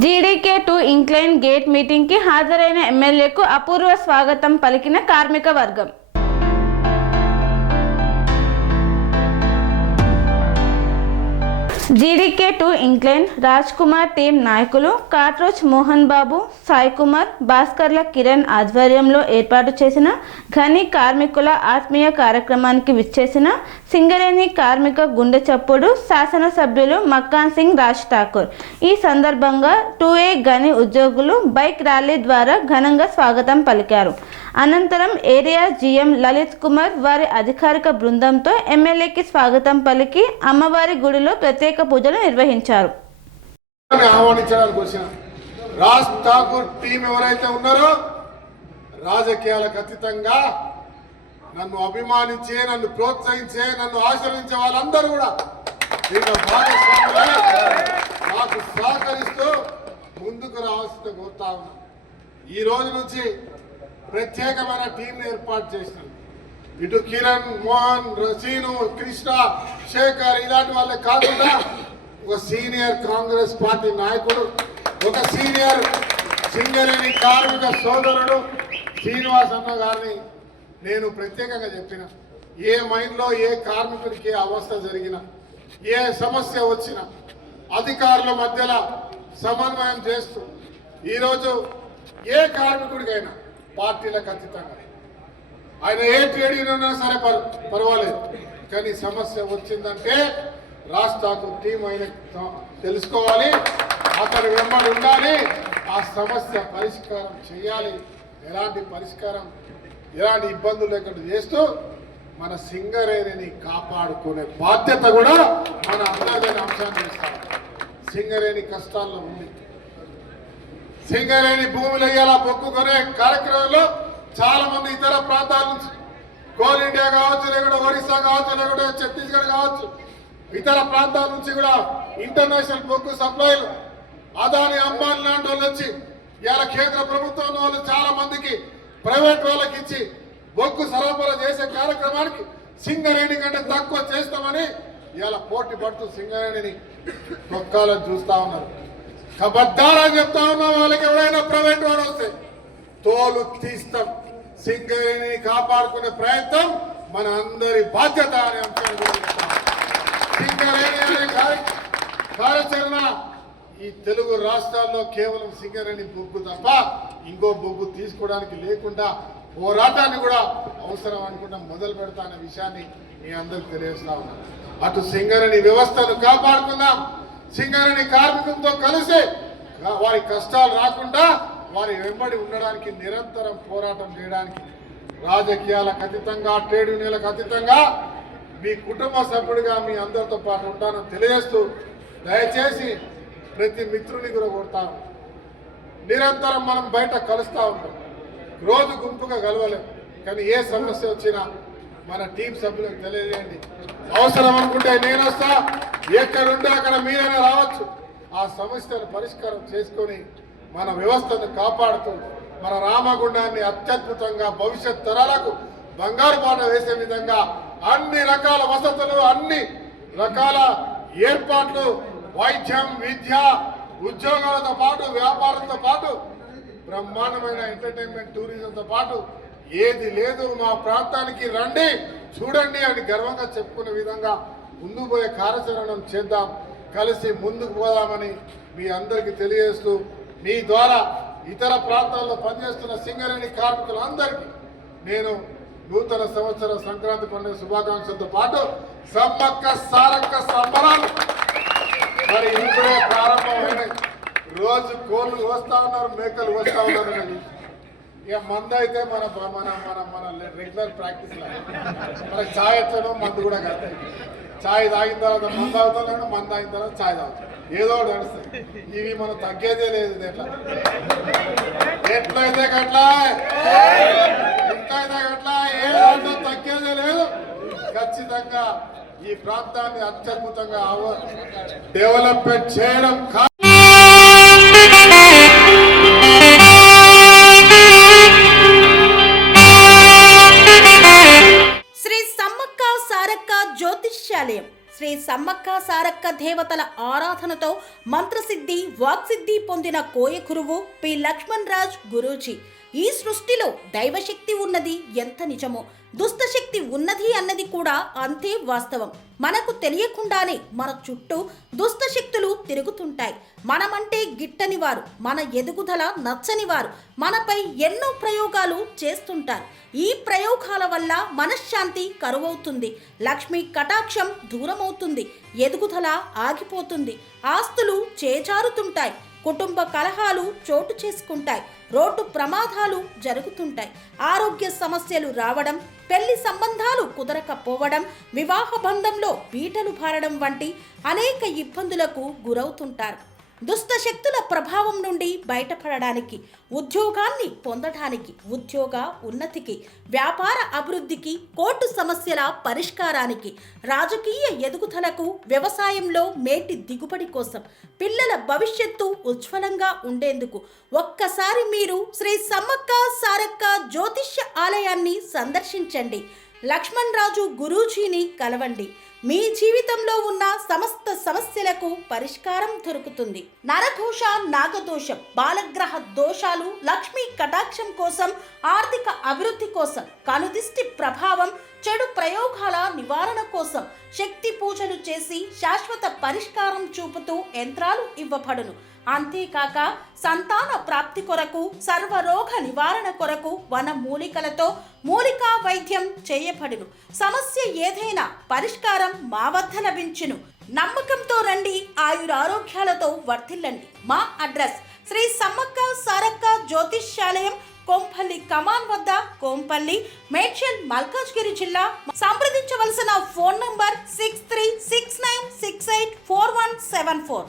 జీడీకే-2 incline gate మీటింగ్కి హాజరైన ఎమ్మెల్యేకు అపూర్వ స్వాగతం పలికిన కార్మిక వర్గం. జీడీకే-2 ఇంక్లైన్ రాజ్ కుమార్ టీం నాయకులు కాట్రోచ్ మోహన్ బాబు, సాయి కుమార్, భాస్కర్ల కిరణ్ ఆధ్వర్యంలో ఏర్పాటు చేసిన ఘని కార్మికుల ఆత్మీయ కార్యక్రమానికి విచ్చేసిన సింగరేణి కార్మిక గుండె చప్పుడు శాసనసభ్యులు మక్కాన్ సింగ్ రాజ్ ఠాకూర్ ఈ సందర్భంగా 2A గని ఉద్యోగులు బైక్ ర్యాలీ ద్వారా ఘనంగా స్వాగతం పలికారు. అనంతరం ఏరియా జీఎం లలిత్ కుమార్ వారి అధికారిక బృందంతో ఎమ్మెల్యేకి స్వాగతం పలికి అమ్మవారి గుడిలో ప్రత్యేక పూజలు నిర్వహించారు. ఆహ్వానించడానికి వచ్చిన రాజ్ ఠాకూర్ టీం ఎవరైతే ఉన్నారో రాజకీయాలకు అతీతంగా నన్ను అభిమానించే, నన్ను ప్రోత్సహించే, నన్ను ఆశ్రయించే వాళ్ళందరూ కూడా దీంట్లో భాగస్వాములై నాకు సహకరిస్తూ ముందుకు రావాల్సిన కోరుతా ఉన్నా. ఈ రోజు నుంచి ప్రత్యేకమైన టీంని ఏర్పాటు చేసినాను. ఇటు కిరణ్, మోహన్, సీను, కృష్ణ, శేఖర్ ఇలాంటి వాళ్ళే కాకుండా ఒక సీనియర్ కాంగ్రెస్ పార్టీ నాయకుడు, ఒక సీనియర్ సింగరేణి కార్మిక సోదరుడు శ్రీనివాస్ అన్న గారిని నేను ప్రత్యేకంగా చెప్పిన. ఏ మైండ్లో ఏ కార్మికుడికి అవస్థ జరిగినా, ఏ సమస్య వచ్చినా అధికారుల మధ్యలో సమన్వయం చేస్తూ ఈరోజు ఏ కార్మికుడికైనా పార్టీలకు అతీతంగా ఆయన ఏ ట్రేడ్ యూనియన్ ఉన్నా సరే పర్వాలేదు, కానీ సమస్య వచ్చిందంటే రాష్ట్రకు టీం ఆయన తెలుసుకోవాలి, అతని వెంబడి ఉండాలి, ఆ సమస్య పరిష్కారం చేయాలి. ఎలాంటి పరిష్కారం, ఎలాంటి ఇబ్బందులు లేకుండా చేస్తూ మన సింగరేణిని కాపాడుకునే బాధ్యత కూడా మన అందరినీ అంశాన్ని ఇస్తాం. సింగరేణి కష్టాల్లో ఉంది. సింగరేణి భూములు అయ్యేలా పొక్కుకునే కార్యక్రమంలో చాలా మంది ఇతర ప్రాంతాల నుంచి, కోల్ ఇండియా కావచ్చు, లేకుంటే ఒరిస్సా కావచ్చు, లేకుంటే ఛత్తీస్గఢ్ కావచ్చు, ఇతర ప్రాంతాల నుంచి కూడా ఇంటర్నేషనల్ బొగ్గు సప్లైలు అదాని, అంబానీ లాంటి వాళ్ళు వచ్చి ఇవాళ కేంద్ర ప్రభుత్వం వాళ్ళు చాలా మందికి ప్రైవేట్ వాళ్ళకి ఇచ్చి బొగ్గు సరఫరా చేసే కార్యక్రమానికి సింగరేణి కంటే తక్కువ చేస్తామని ఇవాళ పోటీ పడుతూ సింగరేణిని తొక్కాలని చూస్తా ఉన్నారు. కబద్దారా చెప్తా ఉన్నా, వాళ్ళకి ఎవరైనా ప్రైవేట్ వాడు వస్తే తోలు తీస్తాం. సింగరేణిని కాపాడుకునే ప్రయత్నం మన అందరి బాధ్యత అనే అంశాన్ని సింగరేణి అనే కార్యాచరణ ఈ తెలుగు రాష్ట్రాల్లో కేవలం సింగరేణి బొగ్గు తప్ప ఇంకో బొగ్గు తీసుకోవడానికి లేకుండా పోరాటాన్ని కూడా అవసరం అనుకుంటా మొదలు పెడతా అనే విషయాన్ని మీ అందరికి తెలియజేస్తా ఉన్నాను. అటు సింగరేణి వ్యవస్థను కాపాడుకుందాం, సింగరేణి కార్మికులతో కలిసి వారి కష్టాలు రాకుండా వారి వెంబడి ఉండడానికి నిరంతరం పోరాటం చేయడానికి రాజకీయాలకు అతీతంగా, ట్రేడ్ యూనియన్లకు అతీతంగా మీ కుటుంబ సభ్యుడిగా మీ అందరితో పాటు ఉంటానని తెలియజేస్తూ దయచేసి ప్రతి మిత్రుని కూడా కొడతాను. నిరంతరం మనం బయట కలుస్తూ ఉంటాం, రోజు గుంపుగా కలవలేం, కానీ ఏ సమస్య వచ్చినా మన టీం సభ్యులకు తెలియజేయండి. అవసరం అనుకుంటే నేను వస్తా, ఎక్కడుంటే అక్కడ మీరైనా రావచ్చు. ఆ సమస్యను పరిష్కారం చేసుకొని మన వ్యవస్థను కాపాడుతూ మన రామగుండాన్ని అత్యద్భుతంగా భవిష్యత్ తరాలకు బంగారు బాట వేసే విధంగా అన్ని రకాల వసతులు, అన్ని రకాల ఏర్పాట్లు, వైద్యం, విద్య, ఉద్యోగాలతో పాటు వ్యాపారంతో పాటు బ్రహ్మాండమైన ఎంటర్టైన్మెంట్, టూరిజంతో పాటు ఏది లేదు మా ప్రాంతానికి రండి చూడండి అని గర్వంగా చెప్పుకునే విధంగా ముందుకు పోయే కార్యాచరణ చేద్దాం, కలిసి ముందుకు పోదామని మీ అందరికీ తెలియజేస్తూ మీ ద్వారా ఇతర ప్రాంతాల్లో పనిచేస్తున్న సింగరేణి కార్మికులందరికీ నేను నూతన సంవత్సర సంక్రాంతి పండుగ శుభాకాంక్షలతో పాటు సమ్మక్క సారక్క సంబరాలు మరి ఇప్పుడే ప్రారంభమైన రోజు కోళ్ళు వస్తా ఉన్నారు, మేకలు వస్తా ఉన్నారు. ఇక మందు అయితే మన మన మన మన రెగ్యులర్ ప్రాక్టీస్ మనకి ఛాయ్ ఎట్లనో మందు కూడా కడతాయి. ఛాయ్ తాగిన తర్వాత మందు తాగుతాం, మందు తాగిన తర్వాత ఛాయ్ తాగుతాం, ఏదో ఒకటి నడుస్తాయి. ఇవి మనం తగ్గేదే లేదు. ఎట్లయితే గట్లా ఏదో తగ్గేదే లేదు. ఖచ్చితంగా ఈ ప్రాంతాన్ని అత్యద్భుతంగా డెవలప్మెంట్ చేయడం శ్రీ సమ్మక్క సారక్క జ్యోతిష్యాలయం, శ్రీ సమ్మక్క సారక్క దేవతల ఆరాధనతో మంత్రసిద్ధి వాక్సిద్ధి పొందిన కోయ గురువు పి లక్ష్మణ్ రాజ్ గురూజీ. ఈ సృష్టిలో దైవశక్తి ఉన్నది ఎంత నిజమో, దుష్టశక్తి ఉన్నది అన్నది కూడా అంతే వాస్తవం. మనకు తెలియకుండానే మన చుట్టూ దుష్టశక్తులు తిరుగుతుంటాయి. మనమంటే గిట్టని వారు, మన ఎదుగుదల నచ్చని వారు మనపై ఎన్నో ప్రయోగాలు చేస్తుంటారు. ఈ ప్రయోగాల వల్ల మనశ్శాంతి కరువవుతుంది, లక్ష్మీ కటాక్షం దూరమవుతుంది, ఎదుగుదల ఆగిపోతుంది, ఆస్తులు చేజారుతుంటాయి, కుటుంబ కలహాలు చోటు చేసుకుంటాయి, రోడ్డు ప్రమాదాలు జరుగుతుంటాయి, ఆరోగ్య సమస్యలు రావడం, పెళ్లి సంబంధాలు కుదరకపోవడం, వివాహ బంధంలో పీటలు భారడం వంటి అనేక ఇబ్బందులకు గురవుతుంటారు. దుష్టశక్తుల ప్రభావం నుండి బయటపడడానికి, ఉద్యోగాన్ని పొందడానికి, ఉద్యోగ ఉన్నతికి, వ్యాపార అభివృద్ధికి, కోర్టు సమస్యల పరిష్కారానికి, రాజకీయ ఎదుగుదలకు, వ్యవసాయంలో మేటి దిగుబడి కోసం, పిల్లల భవిష్యత్తు ఉజ్వలంగా ఉండేందుకు ఒక్కసారి మీరు శ్రీ సమ్మక్క సారక్క జ్యోతిష్య ఆలయాన్ని సందర్శించండి. లక్ష్మణ్ రాజు గురూజీని కలవండి. మీ జీవితంలో ఉన్న సమస్త సమస్యలకు పరిష్కారం దొరుకుతుంది. నరదోష, నాగదోషం, బాలగ్రహ దోషాలు, లక్ష్మీ కటాక్షం కోసం, ఆర్థిక అభివృద్ధి కోసం, కనుదిష్టి ప్రభావం, చెడు ప్రయోగాల నివారణ కోసం శక్తి పూజలు చేసి శాశ్వత పరిష్కారం చూపుతూ యంత్రాలు ఇవ్వబడును. అంతేకాక సంతాన ప్రాప్తి కొరకు, సర్వరోగ నివారణ కొరకు వన మూలికలతో మూలికా వైద్యం చేయబడును. సమస్య ఏదైనా పరిష్కారం మా వద్ద లభించును. నమ్మకంతో రండి, ఆయురారోగ్యాలతో వర్ధిల్లండి. మా అడ్రస్ శ్రీ సమ్మక్క సారక్క జ్యోతిష్యాలయం, కోంపల్లి కమాన్ వద్ద, కోంపల్లి, మేడ్చల్, మల్కాజ్గిరి జిల్లా. సంప్రదించవలసిన ఫోన్ నంబర్ 6369684174.